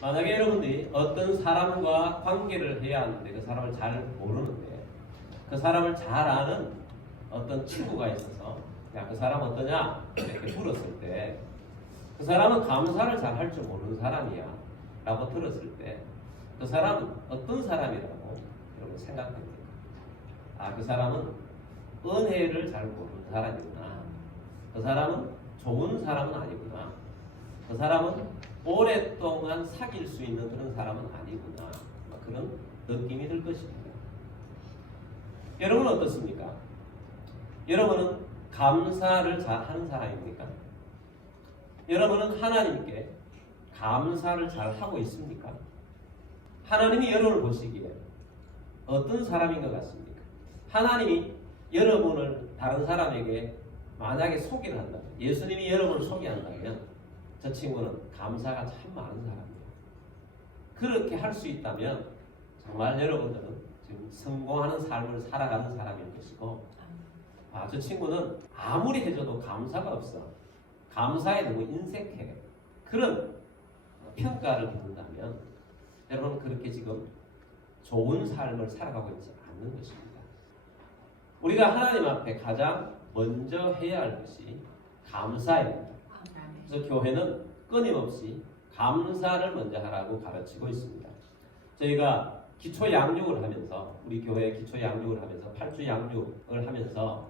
만약에 여러분들이 어떤 사람과 관계를 해야 하는데 그 사람을 잘 모르는데 그 사람을 잘 아는 어떤 친구가 있어서 야, 그 사람 어떠냐? 이렇게 물었을 때 그 사람은 감사를 잘 할 줄 모르는 사람이야 라고 들었을 때 그 사람은 어떤 사람이라고 여러분 생각됩니까? 아, 그 사람은 은혜를 잘 모르는 사람이구나. 그 사람은 좋은 사람은 아니구나. 그 사람은 오랫동안 사귈 수 있는 그런 사람은 아니구나. 그런 느낌이 들 것입니다. 여러분은 어떻습니까? 여러분은 감사를 잘 하는 사람입니까? 여러분은 하나님께 감사를 잘 하고 있습니까? 하나님이 여러분을 보시기에 어떤 사람인 것 같습니까? 하나님이 여러분을 다른 사람에게 만약에 소개를 한다면, 예수님이 여러분을 소개한다면 저 친구는 감사가 참 많은 사람이에요. 그렇게 할 수 있다면 정말 여러분들은 지금 성공하는 삶을 살아가는 사람일 것이고, 아, 저 친구는 아무리 해줘도 감사가 없어. 감사에 너무 인색해. 그런 평가를 받는다면 여러분 그렇게 지금 좋은 삶을 살아가고 있지 않는 것입니다. 우리가 하나님 앞에 가장 먼저 해야 할 것이 감사입니다. 그래서 교회는 끊임없이 감사를 먼저 하라고 가르치고 있습니다. 저희가 기초 양육을 하면서, 우리 교회 기초 양육을 하면서 8주 양육을 하면서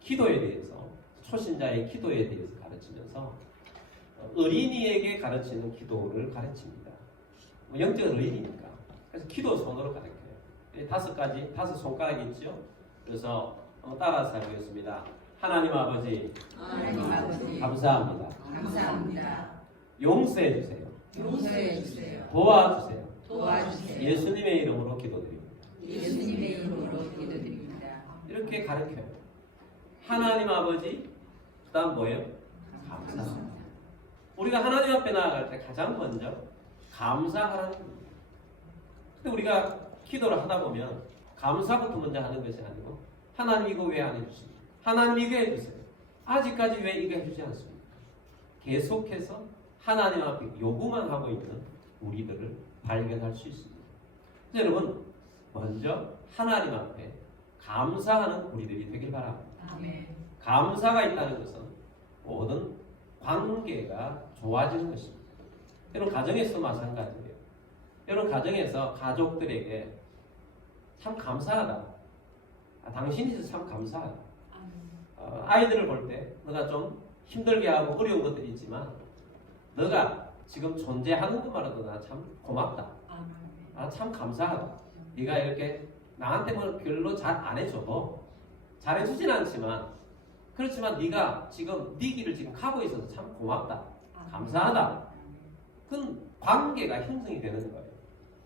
기도에 대해서, 초신자의 기도에 대해서 가르치면서 어린이에게 가르치는 기도를 가르칩니다. 영적 어린이니까. 그래서 기도 손으로 가르쳐요. 5가지, 5 손가락이 있죠. 그래서 한번 따라서 해보겠습니다. 하나님 아버지, 감사합니다. 용서해 주세요. 도와주세요. 예수님의 이름으로 기도드립니다. 이렇게 가르쳐요. 하나님 아버지, 그 다음 뭐예요? 감사합니다. 우리가 하나님 앞에 나아갈 때 가장 먼저 감사하라는 겁니다. 근데 우리가 기도를 하다 보면 감사부터 먼저 하는 것이 아니고, 하나님 이거 왜 안 해주십니까? 하나님 이거 해주세요. 아직까지 왜 이거 해주지 않습니까? 계속해서 하나님 앞에 요구만 하고 있는 우리들을 발견할 수 있습니다. 여러분, 먼저 하나님 앞에 감사하는 우리들이 되길 바랍니다. 아멘. 감사가 있다는 것은 모든 관계가 좋아지는 것입니다. 여러분, 가정에서도 마찬가지예요. 여러분, 가정에서 가족들에게 참 감사하다. 당신이 참 감사하다. 아이들을 볼 때 너가 좀 힘들게 하고 어려운 것들이 있지만 너가 지금 존재하는 것만으로도 나 참 고맙다. 참 감사하다. 네가 이렇게 나한테 뭐 별로 잘 안 해줘도 잘해주진 않지만, 그렇지만 네가 지금 네 길을 지금 가고 있어서 참 고맙다. 감사하다. 그건 관계가 형성이 되는 거예요.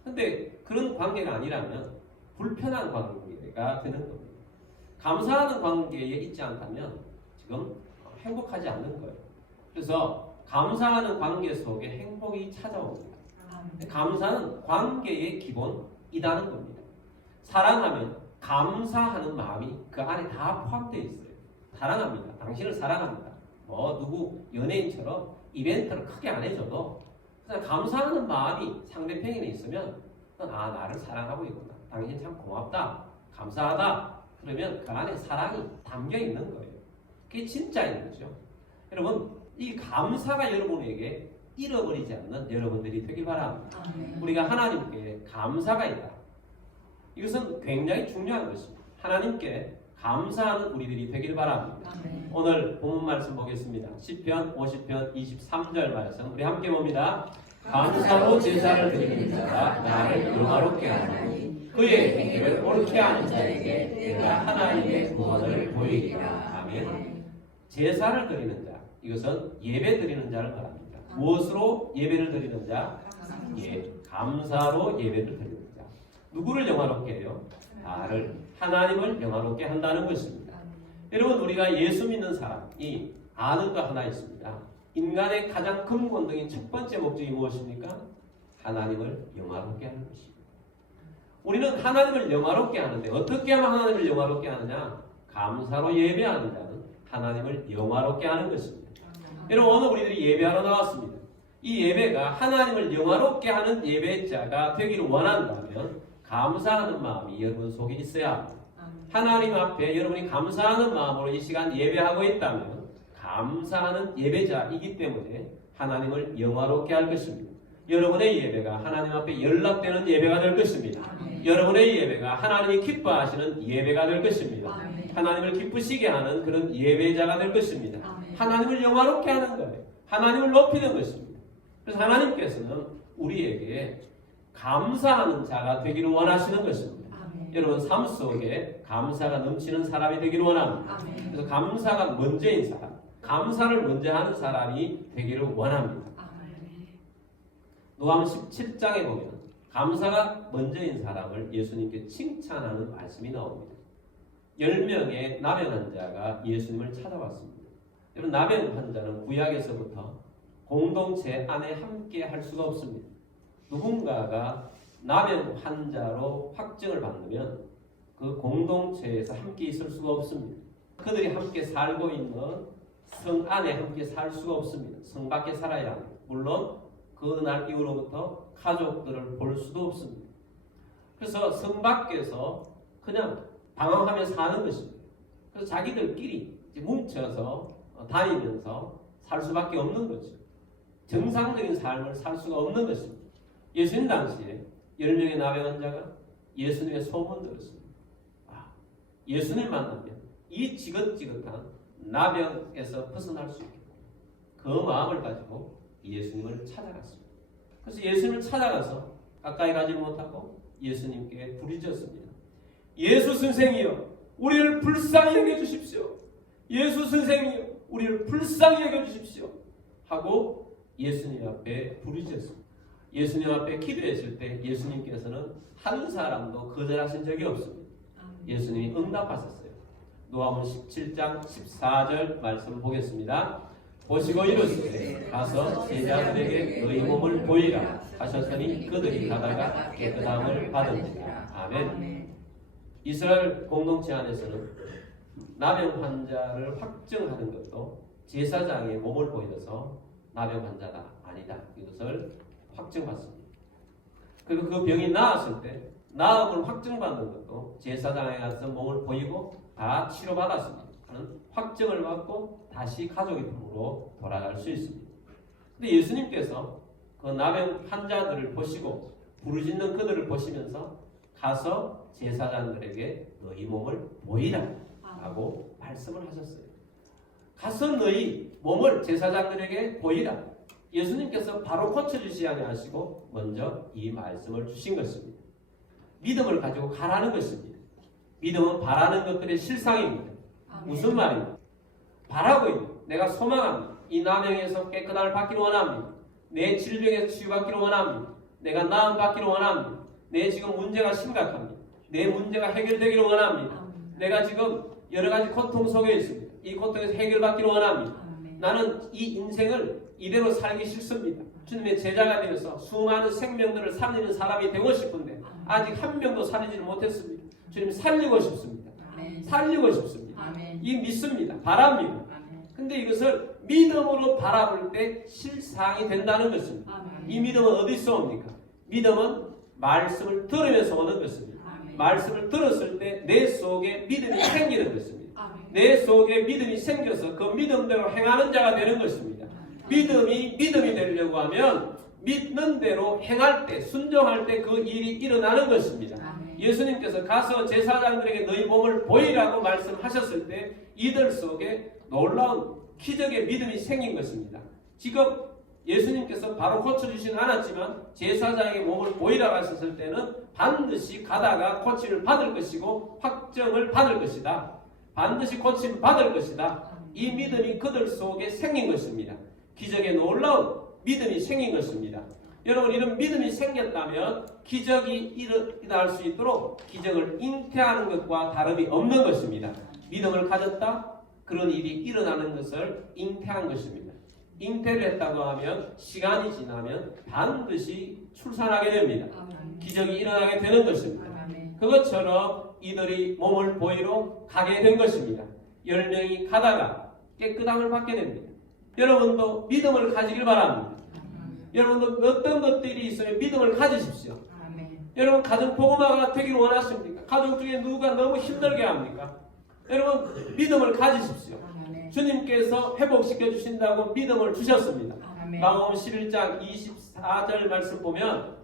근데 그런 관계가 아니라면 불편한 관계가 되는 겁니다. 감사하는 관계에 있지 않다면 지금 행복하지 않는 거예요. 그래서 감사하는 관계 속에 행복이 찾아옵니다. 감사는 관계의 기본이라는 겁니다. 사랑하면 감사하는 마음이 그 안에 다 포함되어 있어요. 사랑합니다. 당신을 사랑합니다. 누구 연예인처럼 이벤트를 크게 안 해줘도 그냥 감사하는 마음이 상대편에 있으면 나를 사랑하고 있구나. 당신 참 고맙다. 감사하다. 그러면 그 안에 사랑이 담겨 있는 거예요. 그게 진짜인 거죠. 여러분, 이 감사가 여러분에게 잃어버리지 않는 여러분들이 되길 바랍니다. 우리가 하나님께 감사가 있다. 이것은 굉장히 중요한 것입니다. 하나님께 감사하는 우리들이 되길 바랍니다. 오늘 본문 말씀 보겠습니다. 시편 50편 23절 말씀 우리 함께 봅니다. 감사로 제사를 드리는 자가 나를 영화롭게 하나니 그의 행위를 옳게 하는 자에게 내가 하나님의 구원을 보이리라. 아멘. 제사를 드리는 자, 이것은 예배 드리는 자를 말합니다. 무엇으로 예배를 드리는 자? 감사로 예배를 드리는 자. 누구를 영화롭게 해요? 나를, 하나님을 영화롭게 한다는 것입니다. 여러분, 우리가 예수 믿는 사람이 아는 거 하나 있습니다. 인간의 가장 근본적인 첫 번째 목적이 무엇입니까? 하나님을 영화롭게 하는 것입니다. 우리는 하나님을 영화롭게 하는데 어떻게 하면 하나님을 영화롭게 하느냐? 감사로 예배하는 자는 하나님을 영화롭게 하는 것입니다. 여러분, 오늘 우리들이 예배하러 나왔습니다. 이 예배가 하나님을 영화롭게 하는 예배자가 되기를 원한다면 감사하는 마음이 여러분 속에 있어야 합니다. 하나님 앞에 여러분이 감사하는 마음으로 이 시간 예배하고 있다면 감사하는 예배자이기 때문에 하나님을 영화롭게 할 것입니다. 여러분의 예배가 하나님 앞에 연락되는 예배가 될 것입니다. 여러분의 예배가 하나님이 기뻐하시는 예배가 될 것입니다. 하나님을 기쁘시게 하는 그런 예배자가 될 것입니다. 하나님을 영화롭게 하는 거예요. 하나님을 높이는 것입니다. 그래서 하나님께서는 우리에게 감사하는 자가 되기를 원하시는 것입니다. 여러분 삶 속에 감사가 넘치는 사람이 되기를 원합니다. 그래서 감사가 먼저인 사람, 감사를 먼저 하는 사람이 되기를 원합니다. 노아복음 17장에 보면 감사가 먼저인 사람을 예수님께 칭찬하는 말씀이 나옵니다. 10명의 나병 환자가 예수님을 찾아왔습니다. 여러분 나병 환자는 구약에서부터 공동체 안에 함께 할 수가 없습니다. 누군가가 나병 환자로 확증을 받으면 그 공동체에서 함께 있을 수가 없습니다. 그들이 함께 살고 있는 성 안에 함께 살 수가 없습니다. 성 밖에 살아야 합니다. 물론 그날 이후로부터 가족들을 볼 수도 없습니다. 그래서 성 밖에서 그냥 방황하며 사는 것입니다. 그래서 자기들끼리 뭉쳐서 다니면서 살 수밖에 없는 거죠. 정상적인 삶을 살 수가 없는 것입니다. 예수님 당시에 10명의 나병 환자가 예수님의 소문 들었습니다. 예수님 만나면 이 지긋지긋한 나병에서 벗어날 수 있겠다. 그 마음을 가지고 예수님을 찾아갔습니다. 그래서 예수님을 찾아가서 가까이 가지 못하고 예수님께 부르짖었습니다. 예수 선생이여, 우리를 불쌍히 여겨주십시오. 예수 선생이여, 우리를 불쌍히 여겨주십시오. 하고 예수님 앞에 부르짖었습니다. 예수님 앞에 기도했을 때 예수님께서는 한 사람도 거절하신 적이 없습니다. 예수님이 응답하셨어요. 노아복음 17장 14절 말씀 보겠습니다. 보시고 이르시되 가서 제자들에게 너희 몸을 보이라 하셨더니 그들이 가다가 깨끗함을 받으니라. 아멘. 이스라엘 공동체 안에서는 나병 환자를 확증하는 것도 제사장의 몸을 보여서 나병 환자다 아니다 이것을 확증받습니다. 그리고 그 병이 나았을 때 나음을 확증받는 것도 제사장에 가서 몸을 보이고 다 치료받았습니다. 하는 확증을 받고 다시 가족의 품으로 돌아갈 수 있습니다. 근데 예수님께서 그 나병 환자들을 보시고 부르짖는 그들을 보시면서 가서 제사장들에게 너희 몸을 보이라 라고 말씀을 하셨어요. 가서 너희 몸을 제사장들에게 보이라. 예수님께서 바로 고쳐주시지 아니하시고 먼저 이 말씀을 주신 것입니다. 믿음을 가지고 가라는 것입니다. 믿음은 바라는 것들의 실상입니다. 무슨 말입니까? 바라고 있는, 내가 소망합니다. 이 나병에서 깨끗함을 받기를 원합니다. 내 질병에서 치유받기를 원합니다. 내가 나음 받기를 원합니다. 내 지금 문제가 심각합니다. 내 문제가 해결되기를 원합니다. 내가 지금 여러 가지 고통 속에 있습니다. 이 고통에서 해결받기를 원합니다. 나는 이 인생을 이대로 살기 싫습니다. 주님의 제자가 되어서 수많은 생명들을 살리는 사람이 되고 싶은데 아직 한 명도 살리지를 못했습니다. 주님 살리고 싶습니다. 살리고 싶습니다. 이 믿습니다. 바랍니다. 근데 이것을 믿음으로 바라볼 때 실상이 된다는 것입니다. 이 믿음은 어디서 옵니까? 믿음은 말씀을 들으면서 오는 것입니다. 말씀을 들었을 때 내 속에 믿음이 생기는 것입니다. 내 속에 믿음이 생겨서 그 믿음대로 행하는 자가 되는 것입니다. 믿음이 되려고 하면 믿는 대로 행할 때, 순종할 때 그 일이 일어나는 것입니다. 예수님께서 가서 제사장들에게 너희 몸을 보이라고 말씀하셨을 때 이들 속에 놀라운 기적의 믿음이 생긴 것입니다. 지금 예수님께서 바로 고쳐주시는 않았지만 제사장의 몸을 보이라고 하셨을 때는 반드시 가다가 고침을 받을 것이고 확정을 받을 것이다. 반드시 고침을 받을 것이다. 이 믿음이 그들 속에 생긴 것입니다. 기적의 놀라운 믿음이 생긴 것입니다. 여러분 이런 믿음이 생겼다면 기적이 일어날 수 있도록 기적을 잉태하는 것과 다름이 없는 것입니다. 믿음을 가졌다? 그런 일이 일어나는 것을 잉태한 것입니다. 잉태를 했다고 하면 시간이 지나면 반드시 출산하게 됩니다. 기적이 일어나게 되는 것입니다. 그것처럼 이들이 몸을 보이러 가게 된 것입니다. 10명이 가다가 깨끗함을 받게 됩니다. 여러분도 믿음을 가지길 바랍니다. 여러분도 어떤 것들이 있으면 믿음을 가지십시오. 아멘. 여러분 가정 복음화가 되기를 원하십니까? 가족 중에 누가 너무 힘들게 합니까? 여러분 믿음을 가지십시오. 아멘. 주님께서 회복시켜 주신다고 믿음을 주셨습니다. 아멘. 마가복음 11장 24절 말씀 보면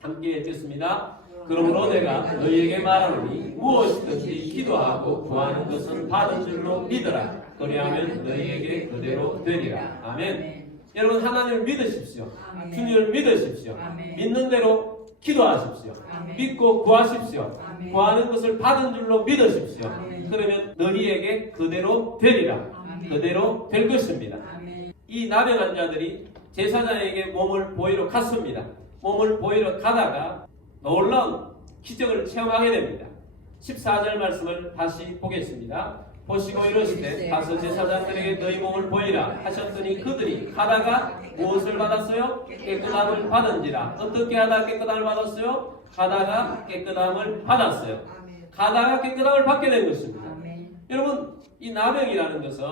함께 읽겠습니다. 그러므로 내가 너희에게 말하노니 무엇이든지 기도하고 구하는 것은 받은 줄로 믿어라. 그리하면 너희에게 그대로 되리라. 아멘. 여러분 하나님을 믿으십시오. 아멘. 주님을 믿으십시오. 아멘. 믿는 대로 기도하십시오. 아멘. 믿고 구하십시오. 아멘. 구하는 것을 받은 줄로 믿으십시오. 아멘. 그러면 너희에게 그대로 되리라. 아멘. 그대로 될 것입니다. 아멘. 이 나병한 자들이 제사장에게 몸을 보이러 갔습니다. 몸을 보이러 가다가 놀라운 기적을 체험하게 됩니다. 14절 말씀을 다시 보겠습니다. 보시고 이르시되 가서 제사장들에게 너희 몸을 보이라 하셨더니 그들이 가다가 무엇을 받았어요? 깨끗함을 받은지라. 어떻게 하다 깨끗함을 받았어요? 가다가 깨끗함을 받았어요. 가다가 깨끗함을 받게 된 것입니다. 아멘. 여러분 이 나병이라는 것은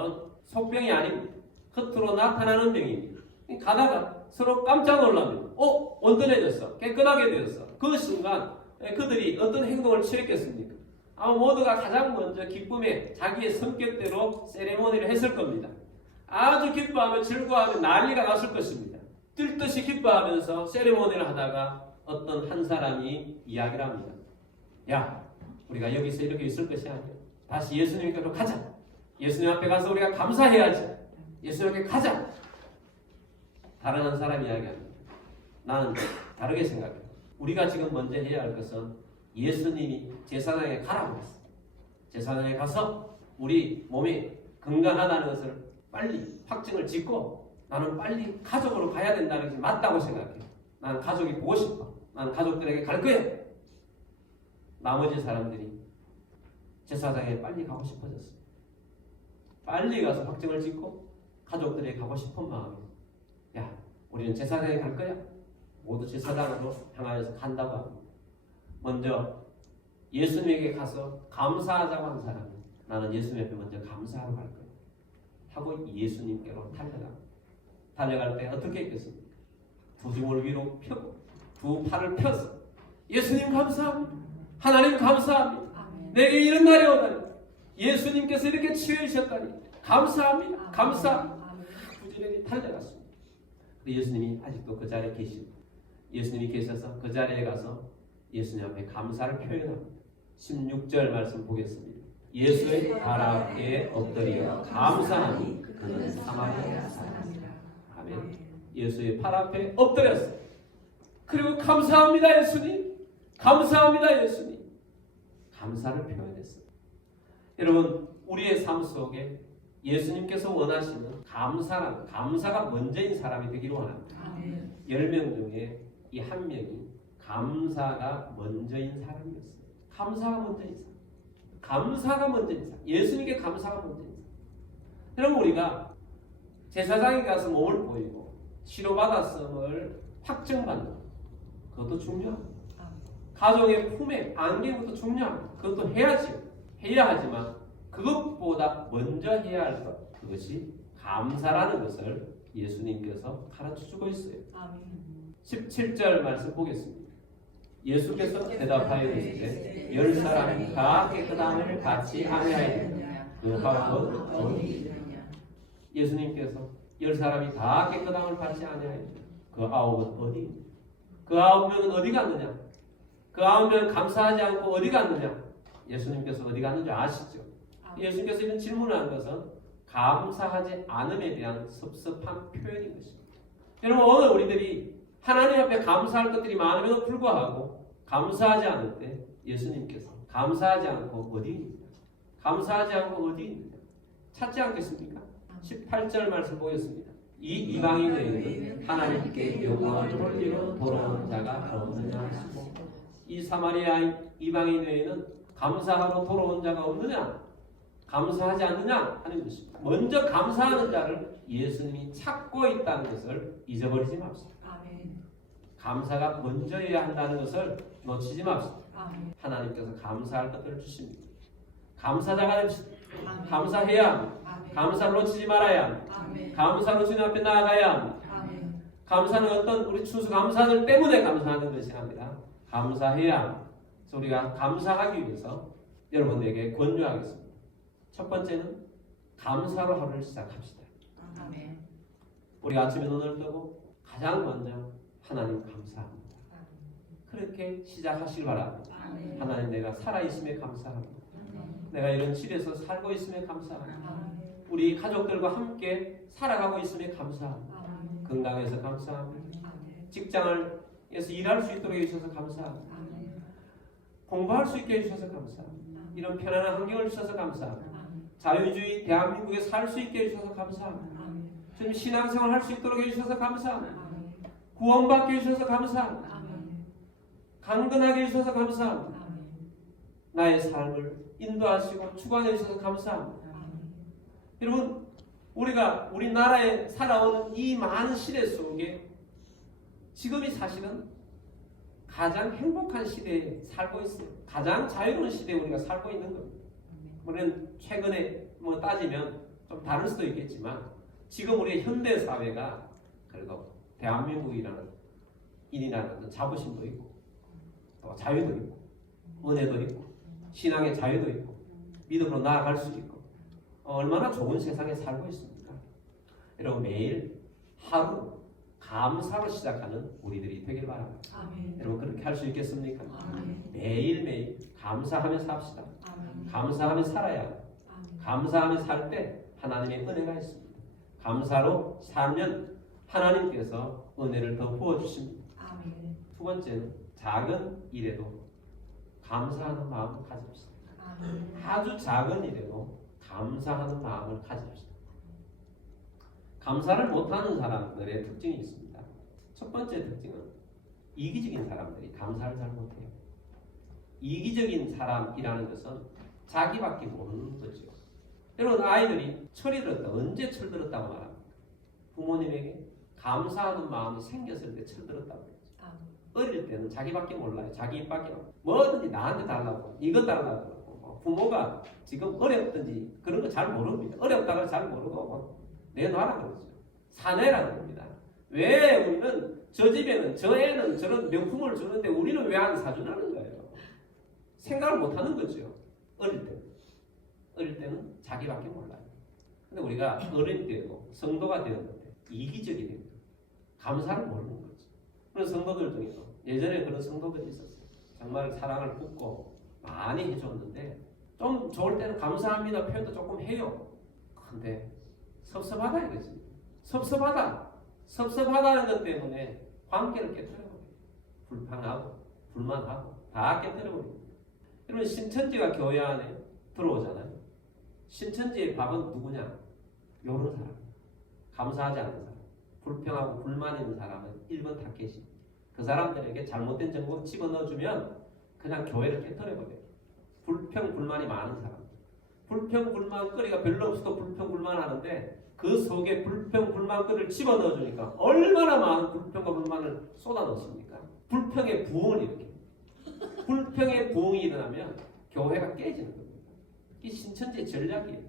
속병이 아닙니다. 겉으로 나타나는 병입니다. 가다가 서로 깜짝 놀랍니다. 온전해졌어. 깨끗하게 되었어. 그 순간 그들이 어떤 행동을 취했겠습니까? 아마 모두가 가장 먼저 기쁨에 자기의 성격대로 세레모니를 했을 겁니다. 아주 기뻐하며 즐거워하며 난리가 났을 것입니다. 뜰듯이 기뻐하면서 세레모니를 하다가 어떤 한 사람이 이야기를 합니다. 야, 우리가 여기서 이렇게 있을 것이 아니야. 다시 예수님께로 가자. 예수님 앞에 가서 우리가 감사해야지. 예수님께 가자. 다른 한 사람이 이야기합니다. 나는 다르게 생각해. 우리가 지금 먼저 해야 할 것은 예수님이 제사장에 가라고 했어. 제사장에 가서 우리 몸이 건강하다는 것을 빨리 확증을 짓고 나는 빨리 가족으로 가야 된다는 것이 맞다고 생각해. 나는 가족이 보고 싶어. 나는 가족들에게 갈 거야. 나머지 사람들이 제사장에 빨리 가고 싶어졌어. 빨리 가서 확증을 짓고 가족들에게 가고 싶은 마음에 야, 우리는 제사장에 갈 거야. 모두 제사장으로 향하여서 간다고 합니다. 먼저 예수님에게 가서 감사하자고 한 사람은 나는 예수님 앞에 먼저 감사하러 갈 거야 하고 예수님께로 달려갈 때 어떻게 했겠습니까? 두 등을 위로 펴고 두 팔을 펴서 예수님 감사합니다. 하나님 감사합니다. 아멘. 내게 이런 날이 오다니 예수님께서 이렇게 치유해 주셨다니 감사합니다. 감사합니다. 부지런히 달려갔습니다. 예수님이 아직도 그 자리에 계십니다. 예수님이 계셔서 그 자리에 가서 예수님 앞에 감사를 표현합니다. 16절 말씀 보겠습니다. 예수의 발 앞에 엎드려 감사하니 그는 사마리아 사람이라. 아멘. 예수의 발 앞에 엎드렸어요. 그리고 감사합니다 예수님. 감사합니다 예수님. 감사를 표현했어요. 여러분 우리의 삶 속에 예수님께서 원하시는 감사가 먼저인 사람이 되기를 원합니다. 10명 중에 이 한 명이 감사가 먼저인 사람이었어요. 감사가 먼저인 사람. 감사가 먼저인 사람. 예수님께 감사가 먼저인 사람. 여러분 우리가 제사장에 가서 몸을 보이고 치료받았음을 확증받는 그것도 중요합니다. 가족의 품에 안기는 것도 중요합니다. 그것도 해야지요. 해야 하지만 그것보다 먼저 해야 할 것, 그것이 감사라는 것을 예수님께서 가르쳐주고 있어요. 17절 말씀 보겠습니다. 예수께서 대답하여 이르시되 10사람이 다 깨끗함을 받지 아니하였느냐 그 아홉은 어디 있느냐. 예수님께서 10사람이 다 깨끗함을 받지 아니하였느냐 그 아홉은 어디 있느냐. 그 9명은 어디 갔느냐. 그 9명은 감사하지 않고 어디 갔느냐. 예수님께서 어디 갔는지 아시죠? 예수님께서 이런 질문을 한 것은 감사하지 않음에 대한 섭섭한 표현인 것입니다. 여러분 오늘 우리들이 하나님 앞에 감사할 것들이 많음에도 불구하고 감사하지 않을 때 예수님께서 감사하지 않고 어디 있느냐. 감사하지 않고 어디 있느냐. 찾지 않겠습니까? 18절 말씀 보겠습니다. 이 이방인에게는 하나님께 영광을 돌리러 돌아온 자가 없느냐 하시고 이 사마리아 이방인 외에는 감사하러 돌아온 자가 없느냐, 감사하지 않느냐 하는 것입니다. 먼저 감사하는 자를 예수님이 찾고 있다는 것을 잊어버리지 맙시다. 감사가 먼저여야 한다는 것을 놓치지 맙시다. 하나님께서 감사할 것들을 주십니다. 감사자가 됩시다. 감사해야 합니다. 감사를 놓치지 말아야 합니다. 감사로 주님 앞에 나아가야 합니다. 감사는 어떤 우리 추수감사들 때문에 감사하는 것이 아니라 감사해야. 그래서 우리가 감사하기 위해서 여러분에게 권유하겠습니다. 첫 번째는 감사로 하루를 시작합시다. 아멘. 우리 아침에 눈을 뜨고 가장 먼저 하나님 감사합니다. 그렇게 시작하시기 바랍니다. 아멘. 하나님, 내가 살아있음에 감사합니다. 내가 이런 집에서 살고 있음에 감사합니다. 우리 가족들과 함께 살아가고 있음에 감사합니다. 건강해서 감사합니다. 직장에서 일할 수 있도록 해주셔서 감사합니다. 공부할 수 있게 해주셔서 감사합니다. 이런 편안한 환경을 주셔서 감사합니다. 자유주의 대한민국에 살 수 있게 해주셔서 감사합니다. 주님, 신앙생활 할 수 있도록 해주셔서 감사합니다. 구원받게 해주셔서 감사합니다. 강건하게 해주셔서 감사합니다. 나의 삶을 인도하시고 주관해 주셔서 감사합니다. 여러분, 우리나라에 살아오는 이 많은 시대 속에 지금이 사실은 가장 행복한 시대에 살고 있어요. 가장 자유로운 시대에 우리가 살고 있는 겁니다. 물론 최근에 따지면 좀 다를 수도 있겠지만 지금 우리의 현대 사회가 그래도 대한민국이라는 자부심도 있고 또 자유도 있고 은혜도 있고 신앙의 자유도 있고 믿음으로 나아갈 수 있고 얼마나 좋은 세상에 살고 있습니까? 여러분, 매일 하루 감사로 시작하는 우리들이 되길 바랍니다. 아멘. 여러분, 그렇게 할 수 있겠습니까? 아멘. 매일매일 감사하며 삽시다. 아멘. 감사하며 살아야 해요. 아멘. 감사하며 살 때 하나님의 은혜가 있습니다. 감사로 살면 하나님께서 은혜를 더 부어주십니다. 아멘. 두 번째는 작은 일에도 감사하는 마음을 가집시다. 아멘. 아주 작은 일에도 감사하는 마음을 가집시다. 감사를 못하는 사람들의 특징이 있습니다. 첫 번째 특징은 이기적인 사람들이 감사를 잘 못해요. 이기적인 사람이라는 것은 자기밖에 모르는 거죠. 여러분, 아이들이 철이 들었다. 언제 철 들었다고 말합니까? 부모님에게 감사하는 마음이 생겼을 때 철 들었다고 그러죠. 어릴 때는 자기밖에 몰라요. 자기 입밖에 몰라요. 뭐든지 나한테 달라고, 이거 달라고. 부모가 지금 어렵든지 그런 거 잘 모릅니다. 어렵다고 잘 모르고 내놔라 그러죠. 사내라는 겁니다. 왜 우리는 저 집에는 저 애는 저런 명품을 주는데 우리는 왜 안 사주라는 거예요. 생각을 못하는 거죠. 어릴 때는 자기밖에 몰라요. 근데 우리가 어릴 때도 성도가 되었는데 이기적이 됩니다. 감사를 모르는 거죠. 그런 성도들 중에도 예전에 그런 성도들이 있었어요. 정말 사랑을 붓고 많이 해줬는데 좀 좋을 때는 감사합니다 표현도 조금 해요. 근데 섭섭하다 이거지. 섭섭하다는 것 때문에 관계를 깨뜨려버려요. 불평하고 불만하고 다 깨뜨려버립니다. 여러분, 신천지가 교회 안에 들어오잖아요. 신천지의 밥은 누구냐? 요런 사람, 감사하지 않는 사람, 불평하고 불만 있는 사람은 1번 타겟입니다. 그 사람들에게 잘못된 정보 집어넣어주면 그냥 교회를 깨뜨려버려요. 불평 불만이 많은 사람, 불평 불만거리가 별로 없어도 불평 불만하는데 그 속에 불평 불만거리를 집어넣어주니까 얼마나 많은 불평과 불만을 쏟아넣습니까? 불평의 부흥을 일으킵니다. 불평의 부흥이 일어나면 교회가 깨지는 겁니다. 이 신천지의 전략이에요.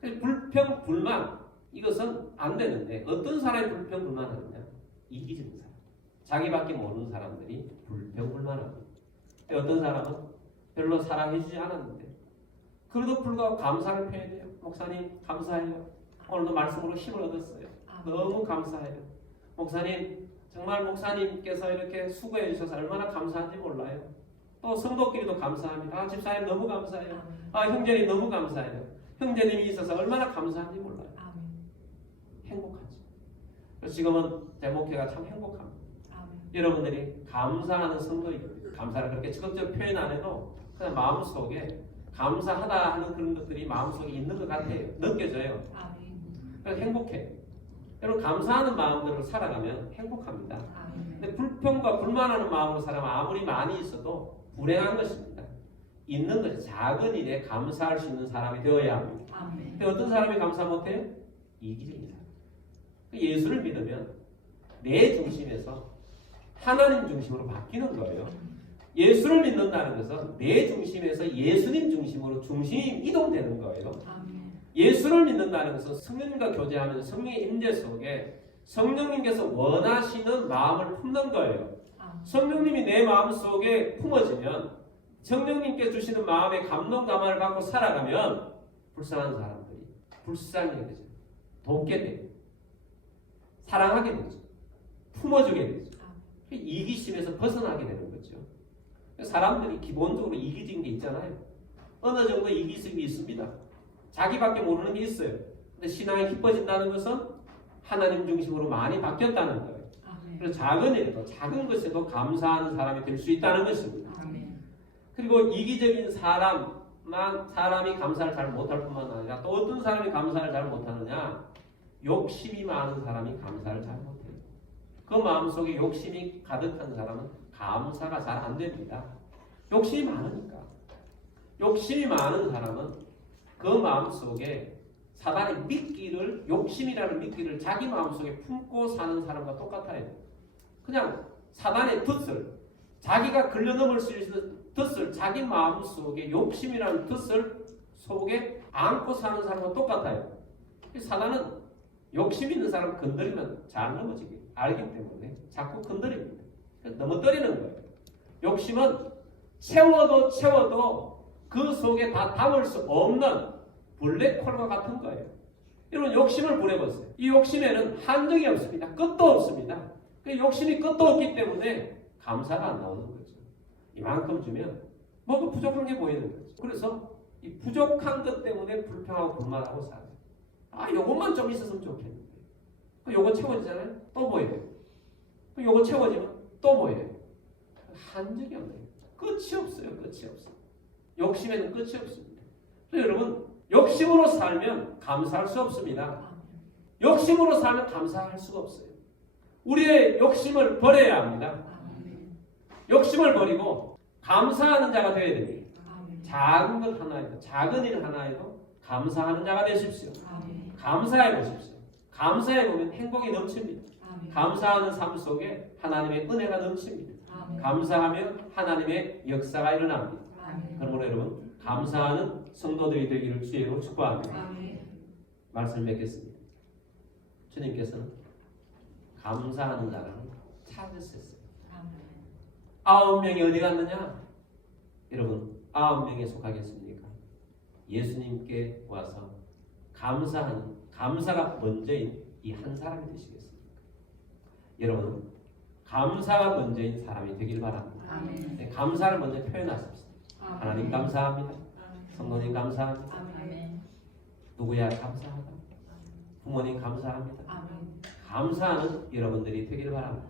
그래서 불평 불만 이것은 안 되는데 어떤 사람이 불평 불만하느냐? 이기적인 사람, 자기밖에 모르는 사람들이 불평 불만합니다. 어떤 사람은 별로 사랑해주지 않았는데 그래도 불구하고 감사를 표현해요. 목사님 감사해요. 오늘도 말씀으로 힘을 얻었어요. 너무 감사해요. 목사님, 정말 목사님께서 이렇게 수고해 주셔서 얼마나 감사한지 몰라요. 또 성도끼리도 감사합니다. 집사님 너무 감사해요. 형제님 너무 감사해요. 형제님이 있어서 얼마나 감사한지 몰라요. 행복하죠. 그래서 지금은 제 목회가 참 행복합니다. 여러분들이 감사하는 성도이거든요. 감사를 그렇게 직접적으로 표현 안 해도 그냥 마음속에 감사하다 하는 그런 것들이 마음속에 있는 것 같아요. 느껴져요. 그래서 행복해요. 여러분, 감사하는 마음으로 살아가면 행복합니다. 근데 불평과 불만하는 마음으로 살아가면 아무리 많이 있어도 불행한 것입니다. 있는 것이 작은 일에 감사할 수 있는 사람이 되어야 합니다. 근데 어떤 사람이 감사 못해요? 이기적인 사람. 예수를 믿으면 내 중심에서 하나님 중심으로 바뀌는 거예요. 예수를 믿는다는 것은 내 중심에서 예수님 중심으로 중심이 이동되는 거예요. 예수를 믿는다는 것은 성령님과 교제하면서 성령의 임재 속에 성령님께서 원하시는 마음을 품는 거예요. 성령님이 내 마음속에 품어지면 성령님께 주시는 마음의 감동 감화를 받고 살아가면 불쌍한 사람들이 불쌍하게 되죠. 돕게 되죠. 사랑하게 되죠. 품어주게 되죠. 이기심에서 벗어나게 되는 거죠. 사람들이 기본적으로 이기적인 게 있잖아요. 어느 정도 이기심이 있습니다. 자기밖에 모르는 게 있어요. 근데 신앙이 깊어진다는 것은 하나님 중심으로 많이 바뀌었다는 거예요. 그래서 작은 일도 작은 것에도 감사하는 사람이 될 수 있다는 것입니다. 그리고 이기적인 사람이 감사를 잘 못할 뿐만 아니라 또 어떤 사람이 감사를 잘 못하느냐? 욕심이 많은 사람이 감사를 잘 못해요. 그 마음속에 욕심이 가득한 사람은 감사가 잘 안 됩니다. 욕심이 많으니까. 욕심이 많은 사람은 그 마음속에 사단의 미끼를, 욕심이라는 미끼를 자기 마음속에 품고 사는 사람과 똑같아요. 그냥 사단의 덫을, 자기가 걸려넘을 수 있는 덫을 자기 마음속에 욕심이라는 덫을 속에 안고 사는 사람과 똑같아요. 사단은 욕심 있는 사람 건드리면 잘 넘어지게 알기 때문에 자꾸 건드립니다. 넘어뜨리는 거예요. 욕심은 채워도 그 속에 다 담을 수 없는 블랙홀과 같은 거예요. 여러분 욕심을 보내보세요. 이 욕심에는 한정이 없습니다. 끝도 없습니다. 그 욕심이 끝도 없기 때문에 감사가 안 나오는 거죠. 이만큼 주면 뭐가 부족한 게 보이는 거죠. 그래서 이 부족한 것 때문에 불평하고 불만하고 살아요. 요것만 좀 있었으면 좋겠는데. 요거 채워지잖아요. 또 보여요. 요거 채워지면 또 보여요. 한정이 없네요. 끝이 없어요. 끝이 없어요. 욕심에는 끝이 없습니다. 그래서 여러분 욕심으로 살면 감사할 수 없습니다. 욕심으로 살면 감사할 수가 없어요. 우리의 욕심을 버려야 합니다. 욕심을 버리고 감사하는 자가 되어야 됩니다. 작은 것 하나에도, 작은 일 하나에도 감사하는 자가 되십시오. 감사해 보십시오. 감사해 보면 행복이 넘칩니다. 감사하는 삶 속에 하나님의 은혜가 넘칩니다. 감사하면 하나님의 역사가 일어납니다. 그러므로 여러분 감사하는 성도들이 되기를 주의로 축복합니다. 말씀을 맺겠습니다. 주님께서는 감사하는 자를 찾으셨어요. 9명이 어디 갔느냐? 여러분 9명에 속하겠습니까? 예수님께 와서 감사가 먼저인 이 한 사람이 되시겠습니까? 여러분 감사가 먼저인 사람이 되길 바랍니다. 네, 감사를 먼저 표현하십시오. 하나님 감사합니다. 성도님 감사합니다. 누구야 감사하다. 부모님 감사합니다. 감사하는 여러분들이 되길 바랍니다.